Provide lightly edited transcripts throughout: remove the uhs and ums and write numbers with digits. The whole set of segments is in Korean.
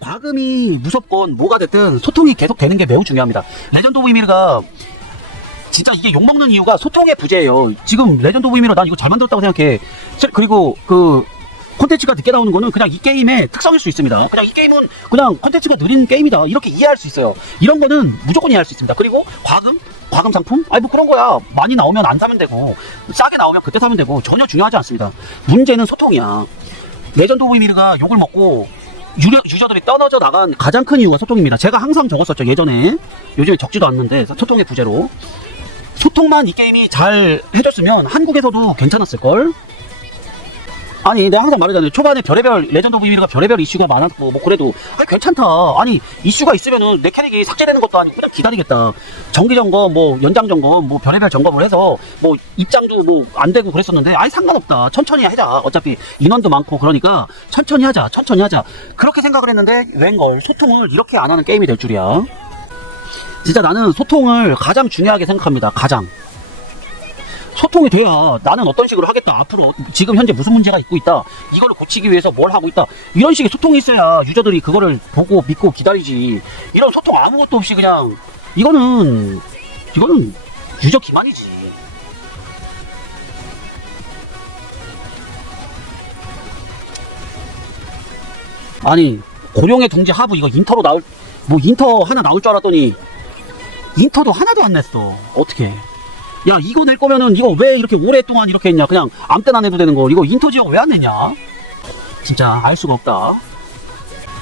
과금이 무섭건 뭐가 됐든 소통이 계속 되는 게 매우 중요합니다. 레전드 오브 이미르가 진짜 이게 욕먹는 이유가 소통의 부재예요. 지금 레전드 오브 이미르 난 이거 잘 만들었다고 생각해. 그리고 그 콘텐츠가 늦게 나오는 거는 그냥 이 게임의 특성일 수 있습니다. 그냥 이 게임은 그냥 콘텐츠가 느린 게임이다, 이렇게 이해할 수 있어요. 이런 거는 무조건 이해할 수 있습니다. 그리고 과금 상품? 아니 뭐 그런 거야. 많이 나오면 안 사면 되고 싸게 나오면 그때 사면 되고 전혀 중요하지 않습니다. 문제는 소통이야. 레전드 오브 이미르가 욕을 먹고 유저들이 떠나져 나간 가장 큰 이유가 소통입니다. 제가 항상 적었었죠, 예전에. 요즘에 적지도 않는데 소통의 부재로. 소통만 이 게임이 잘 해줬으면 한국에서도 괜찮았을걸? 아니 내가 항상 말하잖아요. 초반에 별의별 레전드 오브 이미르가 별의별 이슈가 많았고 뭐 그래도 괜찮다. 아니 이슈가 있으면은 내 캐릭이 삭제되는 것도 아니고 그냥 기다리겠다. 정기 점검 뭐 연장 점검 뭐 별의별 점검을 해서 뭐 입장도 뭐 안 되고 그랬었는데 아니 상관없다. 천천히 하자. 어차피 인원도 많고 그러니까 천천히 하자. 그렇게 생각을 했는데 웬걸 소통을 이렇게 안 하는 게임이 될 줄이야. 진짜 나는 소통을 가장 중요하게 생각합니다. 가장. 소통이 돼야 나는 어떤 식으로 하겠다, 앞으로 지금 현재 무슨 문제가 있고 있다, 이거를 고치기 위해서 뭘 하고 있다, 이런 식의 소통이 있어야 유저들이 그거를 보고 믿고 기다리지. 이런 소통 아무것도 없이 그냥 이거는 유저 기만이지. 아니 고령의 동지 하부 이거 인터로 나올, 뭐 인터 하나 나올 줄 알았더니 인터도 하나도 안 냈어. 어떻게? 야 이거 낼 거면은 이거 왜 이렇게 오랫동안 이렇게 했냐. 그냥 아무 때나 내도 되는 거 이거 인터 지역 왜 안 냈냐. 진짜 알 수가 없다.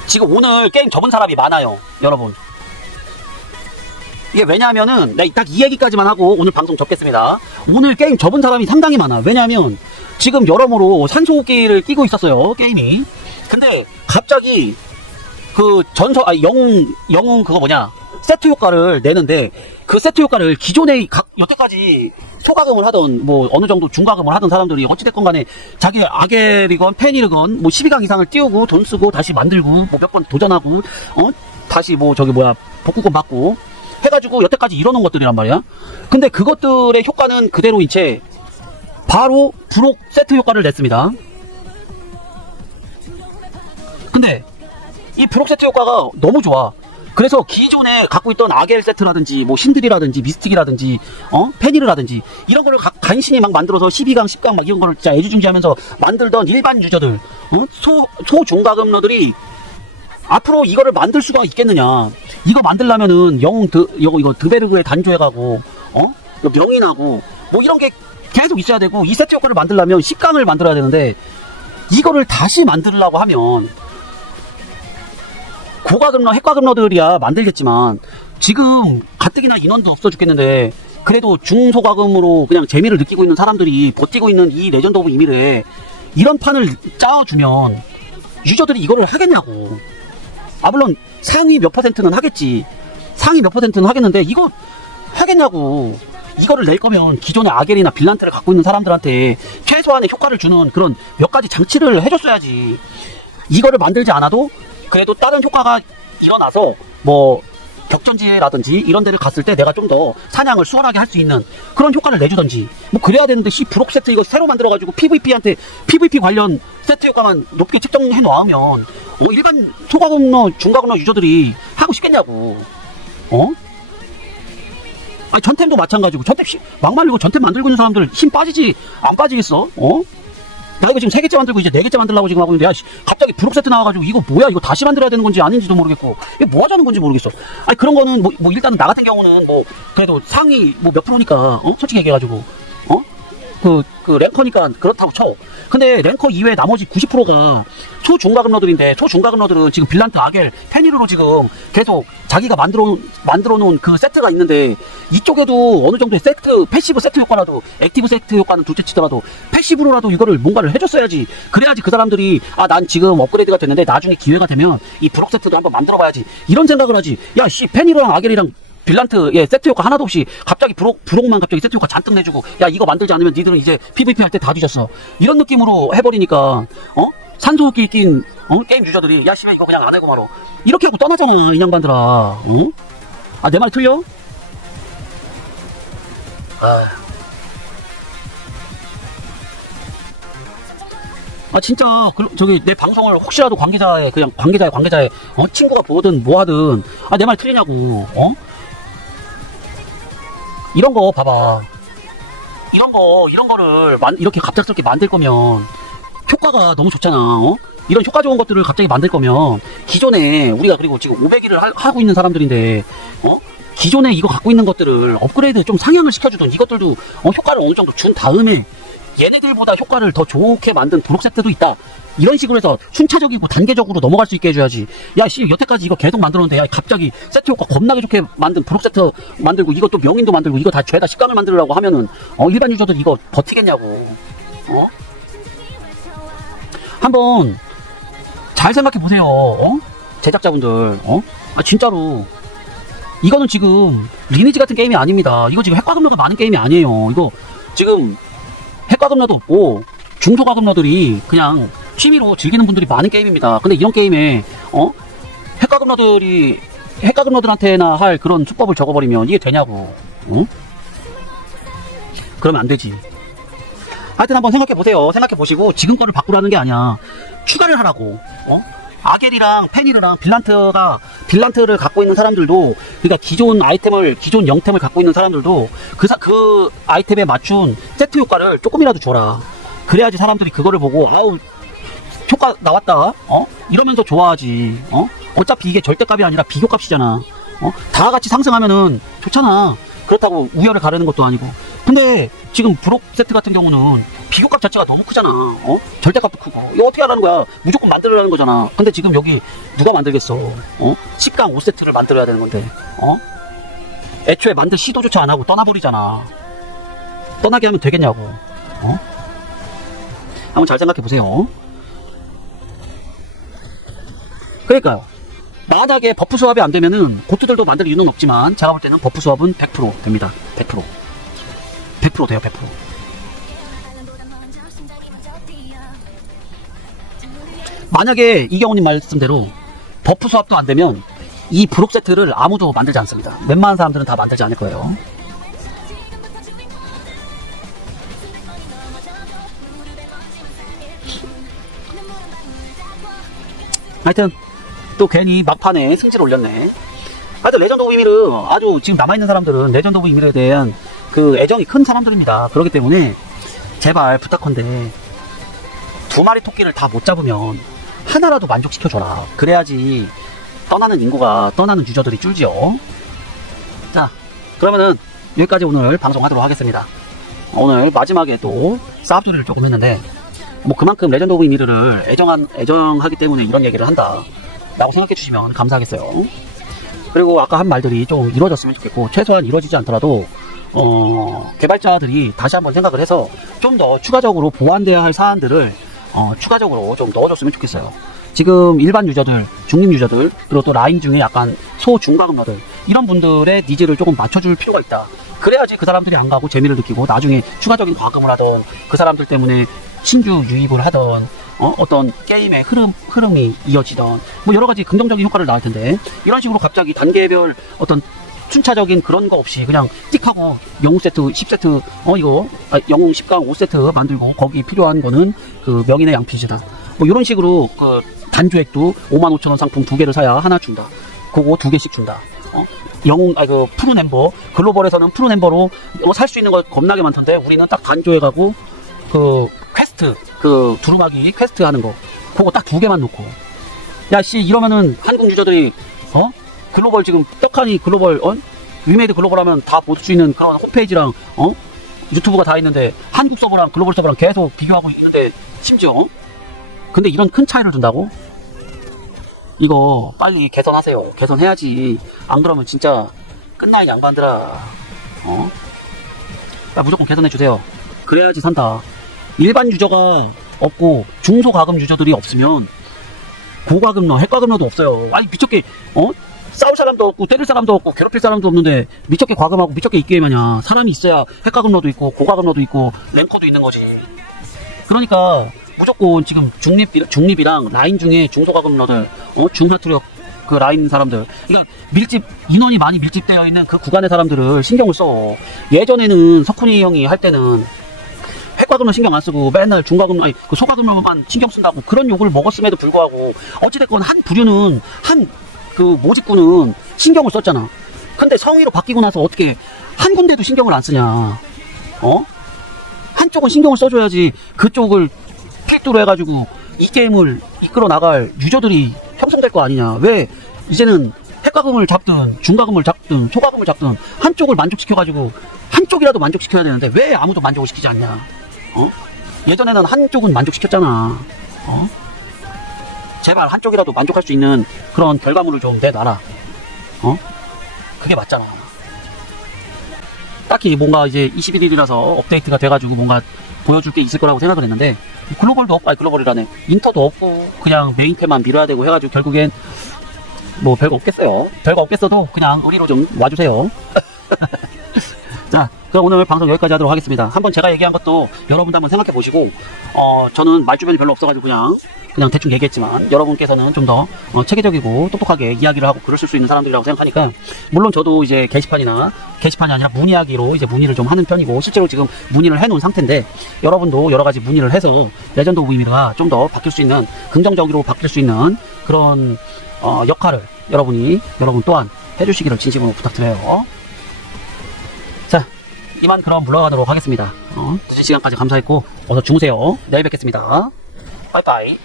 지금 오늘 게임 접은 사람이 많아요 여러분. 이게 왜냐하면은 딱 이 얘기까지만 하고 오늘 방송 접겠습니다. 오늘 게임 접은 사람이 상당히 많아. 왜냐하면 지금 여러모로 산소호흡기를 끼고 있었어요 게임이. 근데 갑자기 그 영웅 그거 뭐냐 세트 효과를 내는데, 그 세트 효과를 기존에 여태까지 소가금을 하던 뭐 어느 정도 중가금을 하던 사람들이 어찌됐건 간에 자기 아겔이건 펜이건 뭐 12강 이상을 띄우고 돈 쓰고 다시 만들고 뭐 몇 번 도전하고 다시 뭐 저기 뭐야 복구권 받고 해가지고 여태까지 이뤄놓은 것들이란 말이야. 근데 그것들의 효과는 그대로인 채 바로 브록 세트 효과를 냈습니다. 근데 이 브록 세트 효과가 너무 좋아. 그래서 기존에 갖고 있던 아겔 세트라든지 뭐 신들이라든지 미스틱이라든지 페니르라든지 이런 거를 간신히 막 만들어서 12강 10강 막 이런 거를 진짜 애지중지하면서 만들던 일반 유저들, 소중가금러들이 앞으로 이거를 만들 수가 있겠느냐. 이거 만들려면은 이거 드베르그에 단조해가고 명인하고 뭐 이런 게 계속 있어야 되고, 이 세트 효과를 만들려면 10강을 만들어야 되는데 이거를 다시 만들려고 하면 고가금러, 핵가금러들이야 만들겠지만 지금 가뜩이나 인원도 없어 죽겠는데 그래도 중소가금으로 그냥 재미를 느끼고 있는 사람들이 버티고 있는 이 레전드 오브 이미르에 이런 판을 짜주면 유저들이 이거를 하겠냐고. 물론 상위 몇 %는 하겠지. 상위 몇 %는 하겠는데 이거 하겠냐고. 이거를 낼 거면 기존의 아겔이나 빌란트를 갖고 있는 사람들한테 최소한의 효과를 주는 그런 몇 가지 장치를 해줬어야지. 이거를 만들지 않아도 그래도 다른 효과가 일어나서 뭐 격전지라든지 이런 데를 갔을 때 내가 좀 더 사냥을 수월하게 할 수 있는 그런 효과를 내주던지 뭐 그래야 되는데, 브록 세트 이거 새로 만들어가지고 PVP 관련 세트 효과만 높게 측정해 놓으면 일반 소가금러 중가금러 유저들이 하고 싶겠냐고. 아니 전템도 마찬가지고, 전템 막말 이거 전템 만들고 있는 사람들 힘 빠지지 안 빠지겠어? 나 이거 지금 3개째 만들고 이제 4개째 만들려고 지금 하고 있는데, 야 갑자기 브록 세트 나와가지고 이거 뭐야, 이거 다시 만들어야 되는 건지 아닌지도 모르겠고 이게 뭐 하자는 건지 모르겠어. 아니 그런 거는 뭐 일단은 나 같은 경우는 뭐 그래도 상위 뭐 몇 프로니까 솔직히 얘기해가지고 그 랭커니까 그렇다고 쳐. 근데 랭커 이외에 나머지 90%가 소중가금러들인데, 소중가금러들은 지금 빌란트, 아겔, 페니르로 지금 계속 자기가 만들어 놓은 그 세트가 있는데, 이쪽에도 어느 정도의 패시브 세트 효과라도, 액티브 세트 효과는 둘째 치더라도 패시브로라도 이거를 뭔가를 해줬어야지. 그래야지 그 사람들이 난 지금 업그레이드가 됐는데 나중에 기회가 되면 이 브록 세트도 한번 만들어봐야지, 이런 생각을 하지. 야 페니르랑 아겔이랑 빌란트 세트 효과 하나도 없이 갑자기 브록만 갑자기 세트 효과 잔뜩 내주고, 야 이거 만들지 않으면 니들은 이제 PVP 할 때 다 뒤졌어, 이런 느낌으로 해버리니까 산소호흡기 낀 게임 유저들이 야 씨발 이거 그냥 안 하고 말어 이렇게 하고 떠나잖아 이 양반들아. 내 말이 틀려? 아 진짜 저기 내 방송을 혹시라도 관계자의 친구가 보든 뭐하든 내 말 틀리냐고. 이런 거 봐봐. 이런 거를 이렇게 갑작스럽게 만들 거면 효과가 너무 좋잖아. 이런 효과 좋은 것들을 갑자기 만들 거면 기존에 우리가 그리고 지금 500일을 하고 있는 사람들인데 기존에 이거 갖고 있는 것들을 업그레이드 좀 상향을 시켜주던 이것들도 효과를 어느 정도 준 다음에 얘네들보다 효과를 더 좋게 만든 브록 세트도 있다. 이런 식으로 해서 순차적이고 단계적으로 넘어갈 수 있게 해줘야지. 여태까지 이거 계속 만들었는데 갑자기 세트 효과 겁나게 좋게 만든 브록 세트 만들고 이것도 명인도 만들고 이거 다 죄다 10강을 만들려고 하면은 일반 유저들 이거 버티겠냐고. 한번 잘 생각해 보세요. 제작자분들. 진짜로 이거는 지금 리니지 같은 게임이 아닙니다. 이거 지금 핵과금러가 많은 게임이 아니에요. 이거 지금 핵과금러도 없고 중소과금러들이 그냥 취미로 즐기는 분들이 많은 게임입니다. 근데 이런 게임에 핵과금러들한테나 할 그런 수법을 적어버리면 이게 되냐고. 그러면 안 되지. 하여튼 한번 생각해보세요. 생각해보시고 지금 거를 바꾸라는 게 아니야. 추가를 하라고. 아겔이랑 페니르랑 빌란트를 갖고 있는 사람들도, 그러니까 기존 영템을 갖고 있는 사람들도 그 아이템에 맞춘 세트 효과를 조금이라도 줘라. 그래야지 사람들이 그거를 보고 아우 효과 나왔다 이러면서 좋아하지. 어차피 이게 절대값이 아니라 비교값이잖아. 다 같이 상승하면은 좋잖아. 그렇다고 우열을 가르는 것도 아니고. 근데 지금 브록 세트 같은 경우는 비교값 자체가 너무 크잖아. 절대값도 크고. 이거 어떻게 하라는 거야? 무조건 만들으라는 거잖아. 근데 지금 여기 누가 만들겠어? 10강 5세트를 만들어야 되는 건데 애초에 만들 시도조차 안 하고 떠나버리잖아. 떠나게 하면 되겠냐고. 한번 잘 생각해 보세요. 그러니까요. 만약에 버프 수합이 안 되면은 고트들도 만들 이유는 없지만 제가 볼 때는 버프 수합은 100% 됩니다. 100% 돼요. 100%. 만약에 이경호님 말씀대로 버프 수합도 안 되면 이 브록 세트를 아무도 만들지 않습니다. 웬만한 사람들은 다 만들지 않을 거예요. 하여튼 또 괜히 막판에 승질을 올렸네. 하여튼 레전드 오브 이미르 아주 지금 남아있는 사람들은 레전드 오브 이미르에 대한 그 애정이 큰 사람들입니다. 그렇기 때문에 제발 부탁한데 2마리 토끼를 다 못 잡으면 하나라도 만족시켜줘라. 그래야지 떠나는 유저들이 줄지요. 자, 그러면은 여기까지 오늘 방송하도록 하겠습니다. 오늘 마지막에 또 싸움소리를 조금 했는데 그만큼 레전드 오브 이미르를 애정하기 때문에 이런 얘기를 한다 라고 생각해 주시면 감사하겠어요. 그리고 아까 한 말들이 좀 이루어졌으면 좋겠고, 최소한 이루어지지 않더라도 개발자들이 다시 한번 생각을 해서 좀 더 추가적으로 보완되어야 할 사안들을 추가적으로 좀 넣어줬으면 좋겠어요. 지금 일반 유저들, 중립 유저들, 그리고 또 라인 중에 약간 소중과금러들, 이런 분들의 니즈를 조금 맞춰줄 필요가 있다. 그래야지 그 사람들이 안 가고 재미를 느끼고 나중에 추가적인 과금을 하던, 그 사람들 때문에 신규 유입을 하던 어떤 게임의 흐름이 이어지던 여러가지 긍정적인 효과를 낳을 텐데, 이런 식으로 갑자기 단계별 어떤 순차적인 그런 거 없이 그냥 띡하고 영웅 세트 10세트 영웅 10강 5세트 만들고 거기 필요한 거는 그 명인의 양피지다 이런 식으로 그 단주액도 55,000원 상품 2개를 사야 하나 준다. 그거 2개씩 준다. 영웅 그 프로 멤버, 글로벌에서는 프로 멤버로 살 수 있는 거 겁나게 많던데 우리는 딱 단조해 가고 그 퀘스트, 그 두루마기 퀘스트 하는 거 그거 딱 2개만 놓고, 야씨 이러면은 한국 유저들이 글로벌 지금 떡하니 글로벌 위메이드 글로벌 하면 다 볼 수 있는 그런 홈페이지랑 유튜브가 다 있는데 한국 서버랑 글로벌 서버랑 계속 비교하고 있는데, 심지어 근데 이런 큰 차이를 둔다고? 이거 빨리 개선하세요. 개선해야지. 안 그러면 진짜 끝나야 양반들아. 무조건 개선해주세요. 그래야지 산다. 일반 유저가 없고 중소과금 유저들이 없으면 고과금러, 핵과금러도 없어요. 아니 미쳤게 싸울 사람도 없고 때릴 사람도 없고 괴롭힐 사람도 없는데 미쳤게 과금하고 미쳤게 이 게임 하냐. 사람이 있어야 핵과금러도 있고 고과금러도 있고 랭커도 있는 거지. 그러니까 무조건 지금 중립이랑 라인 중에 중소과금러들, 중하투력 그 라인 사람들, 그러니까 인원이 많이 밀집되어 있는 그 구간의 사람들을 신경을 써. 예전에는 석훈이 형이 할 때는 핵과금은 신경 안 쓰고 맨날 중과금, 아니, 그 소과금만 신경 쓴다고 그런 욕을 먹었음에도 불구하고 어찌됐건 한 부류는, 한 그 모직구는 신경을 썼잖아. 근데 성의로 바뀌고 나서 어떻게 한 군데도 신경을 안 쓰냐. 한쪽은 신경을 써줘야지 그쪽을 필두로 해가지고 이 게임을 이끌어 나갈 유저들이 형성될 거 아니냐. 왜 이제는 핵과금을 잡든 중과금을 잡든 소과금을 잡든 한쪽을 만족시켜가지고 한쪽이라도 만족시켜야 되는데 왜 아무도 만족을 시키지 않냐. 예전에는 한쪽은 만족시켰잖아. 제발 한쪽이라도 만족할 수 있는 그런 결과물을 좀 내놔라. 그게 맞잖아. 딱히 뭔가 이제 21일이라서 업데이트가 돼가지고 뭔가 보여줄 게 있을 거라고 생각을 했는데 글로벌도 없고, 아니 글로벌이라네, 인터도 없고 그냥 메인템만 밀어야 되고 해가지고 결국엔 뭐 별거 없겠어요. 별거 없겠어도 그냥 우리로 좀 와주세요. 자, 그럼 오늘 방송 여기까지 하도록 하겠습니다. 한번 제가 얘기한 것도 여러분도 한번 생각해 보시고, 저는 말주변이 별로 없어가지고 그냥 대충 얘기했지만 여러분께서는 좀 더 체계적이고 똑똑하게 이야기를 하고 글을 쓸 수 있는 사람들이라고 생각하니까, 물론 저도 이제 게시판이 아니라 문의하기로 이제 문의를 좀 하는 편이고 실제로 지금 문의를 해놓은 상태인데, 여러분도 여러 가지 문의를 해서 레전드 오브 이미르가 좀 더 바뀔 수 있는, 긍정적으로 바뀔 수 있는 그런 역할을 여러분 또한 해주시기를 진심으로 부탁드려요. 자, 이만 그럼 물러가도록 하겠습니다. 늦은 시간까지 감사했고 어서 주무세요. 내일 뵙겠습니다. 빠이빠이.